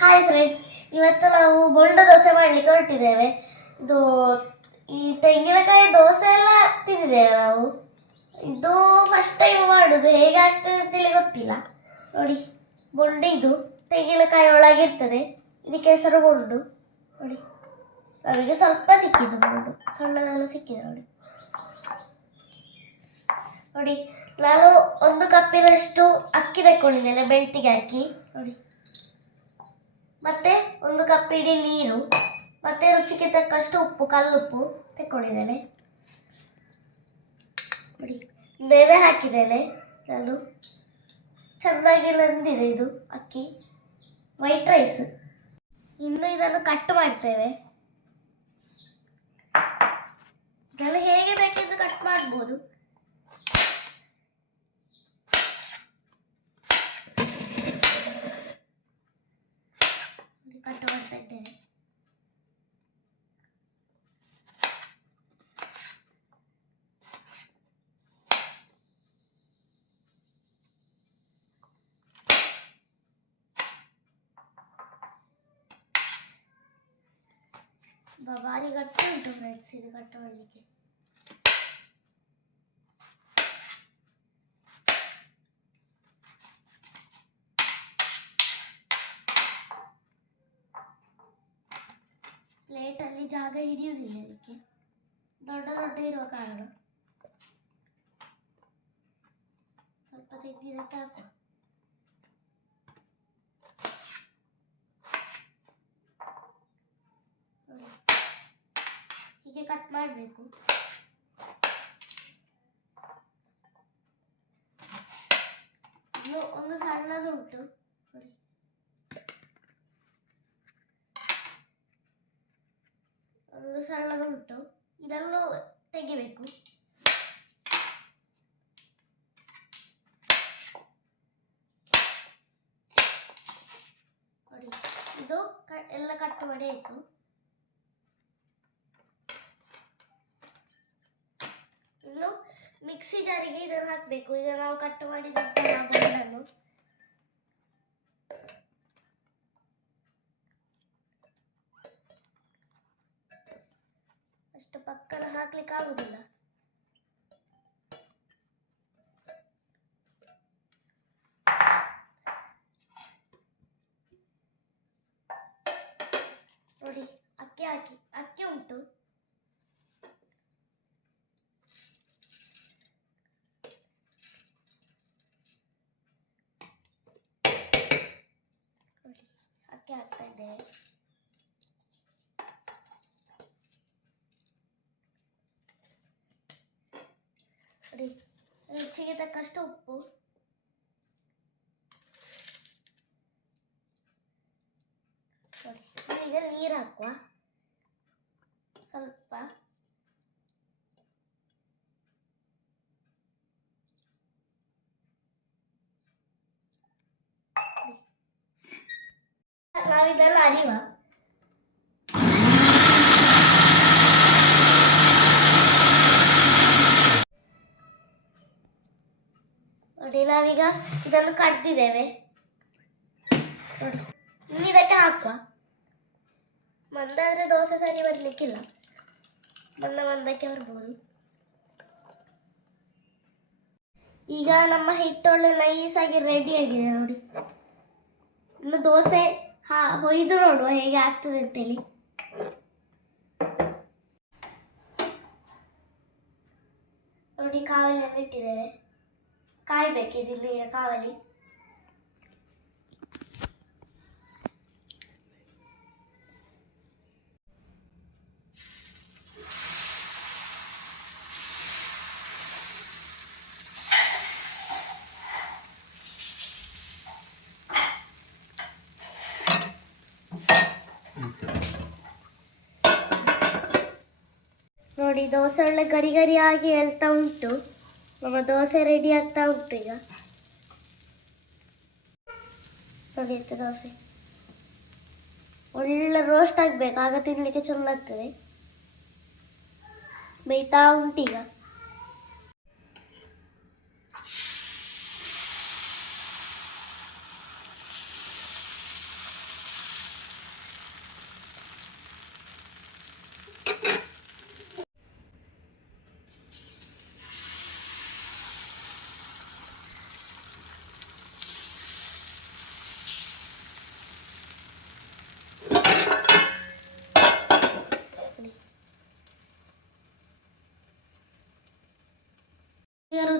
Hi friends ಇವತ್ತು ನಾವು ಬೊಂಡ ದೋಸೆ ಮಾಡಲಿಕ್ಕೆ ಹೊರಟಿದ್ದೇವೆ. ಇದು ಈ ತೆಂಗಿನಕಾಯಿ ದೋಸೆ ಎಲ್ಲ ತಿಂದಿದ್ದೇವೆ ನಾವು. ಇದು ಫಸ್ಟ್ ಟೈಮ್ ಮಾಡೋದು, ಹೇಗೆ ಆಗ್ತದೆ ಅಂತೇಳಿ ಗೊತ್ತಿಲ್ಲ. ನೋಡಿ, ಬೊಂಡು ಇದು, ತೆಂಗಿನಕಾಯಿ ಒಳಗಿರ್ತದೆ ಇದಕ್ಕೆ ಹೆಸರು ಬೊಂಡು. ನೋಡಿ, ನಮಗೆ ಸ್ವಲ್ಪ ಸಿಕ್ಕಿದ್ದು ಬೊಂಡು, ಸಣ್ಣದೆಲ್ಲ ಸಿಕ್ಕಿದೆ ನೋಡಿ. ನೋಡಿ, ನಾನು ಒಂದು ಕಪ್ಪಿನಷ್ಟು ಅಕ್ಕಿ ತಗೊಂಡಿದ್ದೇನೆ ಬೆಳ್ತಿಗೆ ಅಕ್ಕಿ. ನೋಡಿ. ಮತ್ತೆ ಒಂದು ಕಪ್ ಇಡಿ ನೀರು, ಮತ್ತೆ ರುಚಿಗೆ ತಕ್ಕಷ್ಟು ಉಪ್ಪು, ಕಲ್ಲುಪ್ಪು ತೆಕ್ಕೊಂಡಿದ್ದೇನೆ. ನೆನೆ ಹಾಕಿದ್ದೇನೆ. ನಾನು ಚೆನ್ನಾಗಿ ನಂದಿದೆ ಇದು ಅಕ್ಕಿ, ವೈಟ್ ರೈಸ್. ಇನ್ನು ಇದನ್ನು ಕಟ್ ಮಾಡ್ತೇವೆ. ನಾನು ಹೇಗೆ ಬೇಕಿದ್ರು ಕಟ್ ಮಾಡ್ಬೋದು. ಬ- ಭಾರಿ ಗಟ್ಟಿ ಉಂಟು ಫ್ರೆಂಡ್ಸ್ ಇದು ಕಟ್ ಮಾಡಲಿಕ್ಕೆ ಪ್ಲೇಟಲ್ಲಿ ಜಾಗ ಹಿಡಿಯುವುದಿಲ್ಲ ಇದಕ್ಕೆ ದೊಡ್ಡ ದೊಡ್ಡ ಇರುವ ಕಾರಣ ಸ್ವಲ್ಪ ತೆಗೆದಿದ್ದಕ್ಕೆ ಹಾಕುವ ನೋಡಿ. ಹೀಗೆ ಕಟ್ ಮಾಡಬೇಕು ಇನ್ನು ಒಂದು ಸಣ್ಣದುಂಟು ನೋಡಿ ಒಂದು ಸಣ್ಣದುಂಟು ಇದನ್ನು ತೆಗಿಬೇಕು ನೋಡಿ ಇದು ಕ- ಎಲ್ಲ ಕಟ್ ಮಾಡಿ ಆಯ್ತು ಇನ್ನು ಮಿಕ್ಸಿ ಜಾರಿಗೆ ಇದನ್ನು ಹಾಕಬೇಕು. ಈಗ ನಾವು ಕಟ್ ಮಾಡಿದ ಬೋಂಡನ್ನು ಅಷ್ಟು ಪಕ್ಕನ ಹಾಕ್ಲಿಕ್ಕೆ ಆಗುದಿಲ್ಲ ನೋಡಿ ಅಕ್ಕಿ ಹಾಕಿ ಅಕ್ಕಿ ಉಂಟು ನೋಡಿ ಇದ್ದೇವೆ ರುಚಿಗೆ ತಕ್ಕಷ್ಟು ಉಪ್ಪು. ಈಗ ನೀರು ಹಾಕುವ. ಸ್ವಲ್ಪ. ನಾವಿದನ್ನು ಅರಿವ. ನೋಡಿ, ನಾವೀಗ ಇದನ್ನು ಕಡ್ದಿದ್ದೇವೆ. ನೋಡಿ ಇದಕ್ಕೆ ಹಾಕುವ. ಮಂದಾದ್ರೆ ದೋಸೆ ಸರಿ ಬರಲಿಕ್ಕಿಲ್ಲ. ಮಂದ ಮಂದಕ್ಕೆ ಬರ್ಬೋದು. ಈಗ ನಮ್ಮ ಹಿಟ್ಟೊಳ್ಳೆ ನೈಸ್ ನೈಸಾಗಿ ರೆಡಿ ಆಗಿದೆ ನೋಡಿ. ಇನ್ನು ದೋಸೆ ಹಾ ಹೊಯ್ದು ನೋಡುವ ಹೇಗೆ ಆಗ್ತದೆ ಅಂತೇಳಿ. ನೋಡಿ ಕಾವಲಿಯನ್ನು ಇಟ್ಟಿದ್ದೇವೆ ಕಾಯ್ಬೇಕು ಇದಿಲ್ಲಿ ಕಾವಲಿ. ನೋಡಿ, ದೋಸೆ ಒಳ್ಳೆ ಗರಿ ಗರಿಯಾಗಿ ಹೇಳ್ತಾ ಉಂಟು. ನಮ್ಮ ದೋಸೆ ರೆಡಿ ಆಗ್ತಾ ಉಂಟು ಈಗ. ನೋಡಿ ದೋಸೆ. ಒಳ್ಳೆ ರೋಸ್ಟ್ ಆಗಬೇಕು, ಆಗ ತಿನ್ನಲಿಕ್ಕೆ ಚೆನ್ನಾಗ್ತದೆ ಬೇಯ್ತಾ ಉಂಟೀಗ ರುಚಿ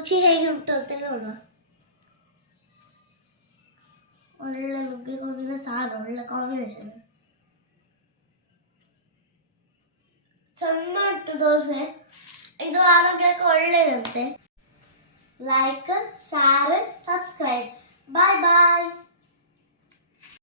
ಹೇಗೆ ಉಂಟು ಅಂತ ನೋಡುವ ಒಳ್ಳೆ ನುಗ್ಗೆ ಗೋಬಿನ ಸಾರು ಒಳ್ಳೆ ಕಾಂಬಿನೇಷನ್ ಚಂದ ಉಂಟು ದೋಸೆ ಇದು ಆರೋಗ್ಯಕ್ಕೆ ಒಳ್ಳೆಯದಂತೆ like share subscribe bye bye